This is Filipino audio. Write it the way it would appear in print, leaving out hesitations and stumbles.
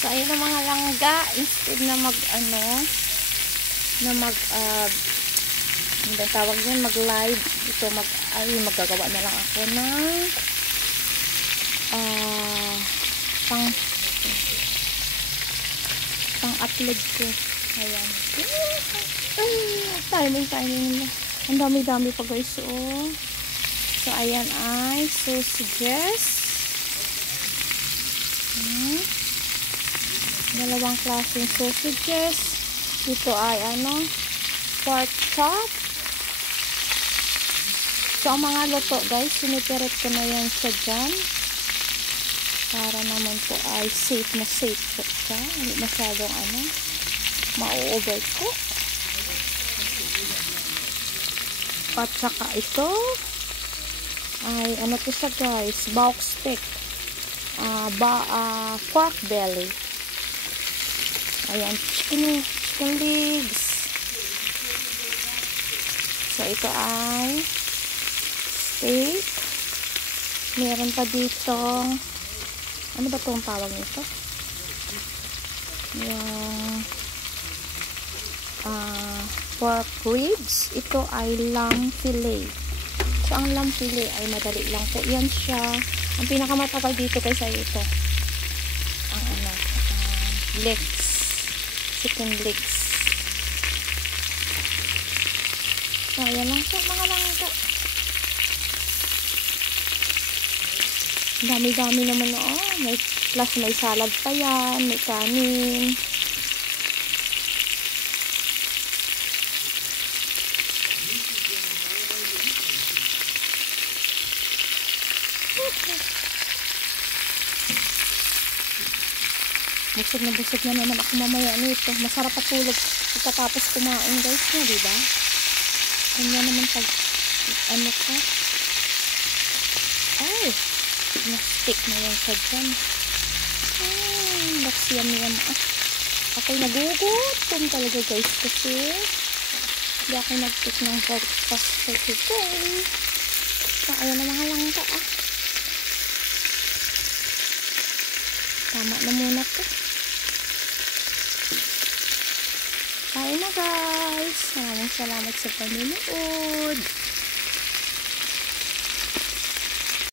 So, ayun ang mga langga. Instead na ano tawag yan, mag-live. Ito, magagawa na lang ako ng pang-upload ko. Ayan. Timing na. Ang dami-dami pa guys. So, ayan ay sausages. Dalawang klaseng sausages. Ito ay pork chop. So, ang mga luto guys, sinipirit ko na yan siya dyan. Para naman po ay safe po siya. Hindi masyadong ma-overcook. At saka ito ay to siya guys, bulk steak. Pork belly. Ayan, chicken legs. So, ito ay steak. Meron pa dito, ano ba itong tawag nito? Yung pork ribs. Ito ay lamb fillet. So, ang lamb fillet ay madali lang po. Yan siya. Ang pinakamatagal dito guys ay ito. Ang legs. Chicken legs. So, ayan lang siya mga langga. Dami-dami naman plus may salad pa yan, may kanin. Busog na naman ako mamaya nito. Masarap patulog pagkatapos kumain guys na, diba? Kanya naman pag ka. Ay! Na-stick na yan sa dyan. That's yummy. Ako'y nagugutom talaga guys kasi hindi ako nag-take ng breakfast for today. So, ayan na mga langga Tama na muna to. Bye na guys. Maraming salamat sa panonood.